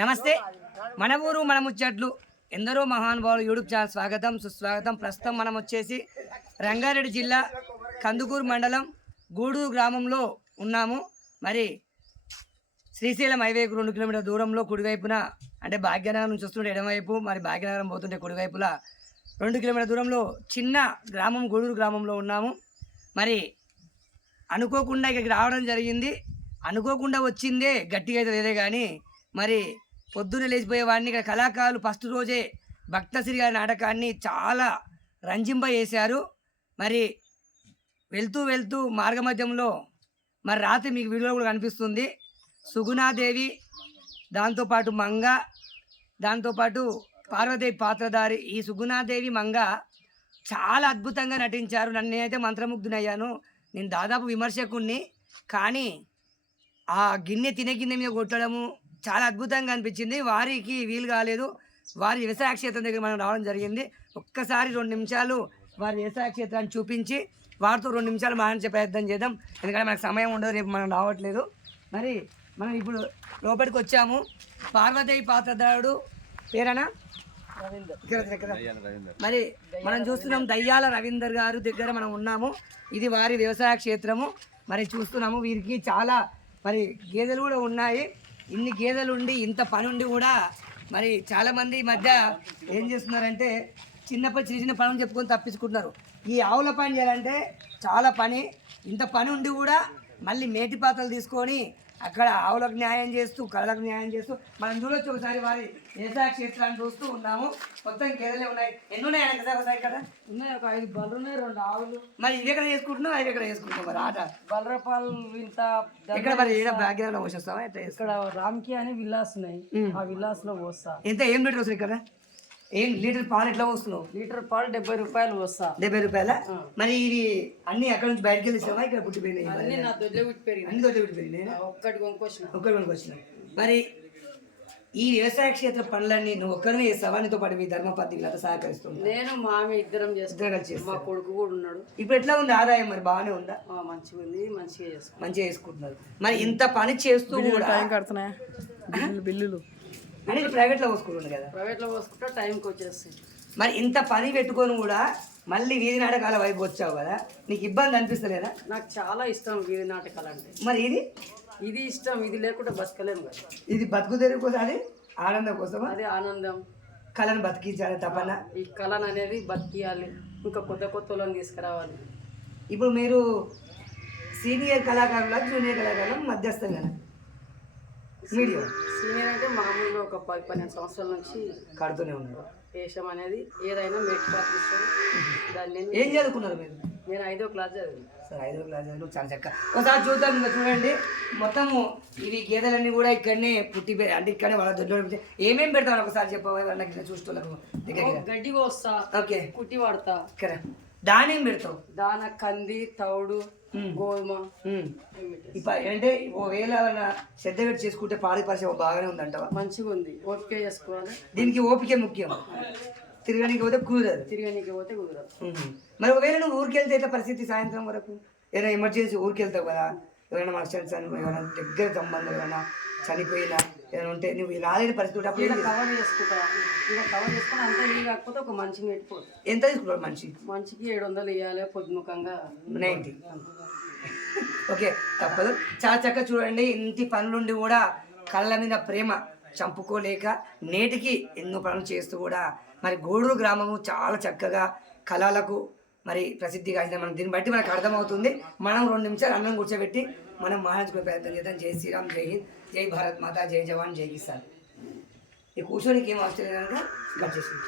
నమస్తే. మన ఊరు మన ముచ్చట్లు ఎందరో మహానుభావులు యూట్యూబ్ ఛానల్ స్వాగతం సుస్వాగతం. ప్రస్తుతం మనం వచ్చేసి రంగారెడ్డి జిల్లా కందుకూరు మండలం గూడూరు గ్రామంలో ఉన్నాము. మరి శ్రీశైలం హైవేకు రెండు కిలోమీటర్ల దూరంలో కుడివైపున అంటే భాగ్యనగరం నుంచి వస్తుంటే ఎడమవైపు మరి భాగ్యనగరం పోతుంటే కుడివైపులా రెండు కిలోమీటర్ల దూరంలో చిన్న గ్రామం గూడూరు గ్రామంలో ఉన్నాము. మరి అనుకోకుండా ఇక్కడికి రావడం జరిగింది. అనుకోకుండా వచ్చిందే గట్టిగా అయితే లేదే కానీ మరి పొద్దున్నే లేచిపోయేవాడిని. ఇక్కడ కళాకారులు ఫస్ట్ రోజే భక్తశ్రీ గారి నాటకాన్ని చాలా రంజింప చేశారు. మరి వెళ్తూ వెళ్తూ మార్గమధ్యంలో మరి రాత్రి మీకు వీడియో కూడా కనిపిస్తుంది. సుగుణాదేవి దాంతోపాటు మంగ దాంతోపాటు పార్వదేవి పాత్రధారి ఈ సుగుణాదేవి మంగ చాలా అద్భుతంగా నటించారు. నన్ను నేనైతే మంత్రముగ్ధునయ్యాను నేను దాదాపు విమర్శకుణ్ణి. కానీ ఆ గిన్నె తినే గిన్నె మీద కొట్టడము చాలా అద్భుతంగా అనిపించింది. వారికి వీలు కాలేదు. వారి వ్యవసాయ క్షేత్రం దగ్గర మనం రావడం జరిగింది. ఒక్కసారి రెండు నిమిషాలు వారి వ్యవసాయ క్షేత్రాన్ని చూపించి వారితో రెండు నిమిషాలు మాట్లాడే ప్రయత్నం చేద్దాం. ఎందుకంటే మనకు సమయం ఉండదు రేపు మనం రావట్లేదు. మరి మనం ఇప్పుడు లోపలికి వచ్చాము. పార్వతీ పాత్రధారుడు పేరేనా? మరి మనం చూస్తున్నాం దయ్యాల రవీందర్ గారు దగ్గర మనం ఉన్నాము. ఇది వారి వ్యవసాయ క్షేత్రము. మరి చూస్తున్నాము. వీరికి చాలా మరి గేదెలు కూడా ఉన్నాయి. ఇన్ని గేదెలు ఉండి ఇంత పని ఉండి కూడా మరి చాలామంది ఈ మధ్య ఏం చేస్తున్నారంటే చిన్నప్పుడు చిన్న చిన్న పనులు చెప్పుకొని తప్పించుకుంటున్నారు. ఈ ఆవుల పని చేయాలంటే చాలా పని. ఇంత పని ఉండి కూడా మళ్ళీ మేటి పాత్రలు తీసుకొని అక్కడ ఆవులకు న్యాయం చేస్తూ కళ్ళకు న్యాయం చేస్తూ మనం చూడొచ్చు ఒకసారి వారి వ్యవసాయ క్షేత్రాన్ని చూస్తూ ఉన్నాము. మొత్తం గేదెలే ఉన్నాయి. ఎన్ని ఉన్నాయి ఆయన కదా ఒకసారి ఇక్కడ? ఉన్నాయి ఒక ఐదు బర్రెలు ఉన్నాయి రెండు ఆవులు. మరి ఇవి ఎక్కడ చేసుకుంటున్నావు? అవి ఎక్కడ చేసుకుంటున్నావు మరి? ఆట. బలరపాలు ఇంత ఎక్కడ మరి? ఏదో బ్యాక్గ్రౌండ్ పోసేస్తావా ఎట్లా చేస్తావు? ఇక్కడ రామ్కి అని విల్లాస్ ఉన్నాయి. ఆ విల్లాస్లో పోస్తా. ఎంత? ఏం లీటర్ వస్తుంది ఇక్కడ? ఏం లీటర్ పాలు ఎట్లా పోస్తున్నావు? లీటర్ పాలు డెబ్బై రూపాయలు పోస్తా. డెబ్బై రూపాయల? మరి ఇవి అన్ని అక్కడ నుంచి బయటకు వెళ్ళి ఇస్తావా ఇక్కడ పుట్టిపోయినాయి అన్ని నా దొడ్లే పుట్టి పెరిగినాయి అన్ని తోట పుట్టిపోయినాయి ఒక్కటి కొనుక్కొచ్చిన వచ్చినాయి మరి ఈ వ్యవసాయ క్షేత్ర పనులన్నీ నువ్వు ఒక్కరినే చేస్తావా? నీతో పాటు మీ ధర్మపతి వీళ్ళతో సహకరిస్తుంది నేను మామి ఇద్దరం చేస్తాం. ఇద్దరు చేస్తారు మా కొడుకు కూడా ఉన్నాడు. ఇప్పుడు ఎట్లా ఉంది ఆదాయం మరి? బాగానే ఉందా? ఆ, మంచిగా ఉంది మంచిగా చేస్తాం మంచిగా చేసుకుంటున్నారు. మరి ఇంత పని చేస్తూ కూడా కడుతున్నాయా? బిల్లులు. బిల్లులు అని ప్రైవేట్లో పోసుకుంటుంది కదా. ప్రైవేట్లో పోసుకుంటే టైంకి వచ్చేస్తాయి మరి ఇంత పని పెట్టుకొని కూడా మళ్ళీ వీధి నాటకాల వైపు వచ్చావు కదా నీకు ఇబ్బంది అనిపిస్తలేదా? నాకు చాలా ఇష్టం వీధి నాటకాలు అంటే మరి ఇది? ఇది ఇష్టం ఇది లేకుండా బతకలేము కదా. ఇది బతుకు తెరువు కోసం అది? ఆనందం కోసమా? అది ఆనందం. కళను బతికించాలి తపన. ఈ కళను అనేది బతికియాలి ఇంకా కొత్త కొత్త వాళ్ళని తీసుకురావాలి. ఇప్పుడు మీరు సీనియర్ కళాకారుల జూనియర్ కళాకారుల మధ్యస్థం కదా మీడియం సీనియర్ అంటే మామూలుగా ఒక పది పన్నెండు సంవత్సరాల నుంచి కడుతూనే ఉన్నారు. వేషం అనేది ఏదైనా మెట్ పాటిస్తాను దాన్ని నేను- ఏం చదువుకున్నారు మీరు? నేను ఐదో క్లాస్ చదివాను. సరే ఐదో క్లాస్ చదువు చాలా చక్క ఒకసారి చూద్దాం ఇంకా చూడండి. మొత్తము ఇవి గేదెలన్నీ కూడా ఇక్కడనే పుట్టి పె- అంటే ఇక్కడనే వాళ్ళ దొడ్లో ఏమేమి పెడతాను ఒకసారి చెప్పవా? వాళ్ళకి ఇట్లా చూసుకోలేము దగ్గర గడ్డి కోస్తా ఓకే. కుట్టి వాడతా. ఇక్కడ. దాని పెడతావు. దాన కంది తౌడు గోధుమ అంటే ఒకవేళ శ్రద్ధ పెట్టి చేసుకుంటే పాడి పరిశ్రమ బాగానే ఉందంటవా? మంచిగా ఉంది. ఓపిక చేసుకోవాలి. దీనికి ఓపిక ముఖ్యం. తిరగడానికి పోతే కుదరదు. తిరగనీకి పోతే కుదరదు. మరి ఒకవేళ నువ్వు ఊరికి వెళ్తే ఎట్లా పరిస్థితి సాయంత్రం వరకు? ఏదైనా ఎమర్జెన్సీ ఊరికి వెళ్తావు కదా? ఎవరైనా మాకు ఏమైనా దగ్గర సంబంధం ఏమైనా చనిపోయినా ఏమైనా ఉంటే నువ్వు రాలేని పరిస్థితి అప్పుడు? కవర్ చేసుకుంటా. ఇలా కవర్ చేసుకుని అంతా కాకపోతే ఒక మనిషిని పెట్టుకోదు ఎంత తీసుకుంటాడు మనిషి? మనిషికి ఏడు వందలు ఇవ్వాలి పొద్దుముఖంగా. నైంటీ. ఓకే తప్పదు. చాలా చక్కగా చూడండి ఇంటి పనులుండి కూడా కళ్ళ మీద ప్రేమ చంపుకోలేక నేటికి ఎన్నో పనులు చేస్తూ కూడా మరి గూడూరు గ్రామము చాలా చక్కగా కళలకు మరి ప్రసిద్ధిగాంచిన మనం దీన్ని బట్టి మనకు అర్థమవుతుంది. మనం రెండు నిమిషాలు అన్నం కూర్చోబెట్టి మనం మహారాజుకునే ప్రయత్నం చేద్దాం. జై శ్రీరామ్ జై హింద్ జై భారత్ మాతా జై జవాన్ జై కిసాన్. ఈ కూర్చోనికి ఏం అవసరం లేదు కట్ చేసింది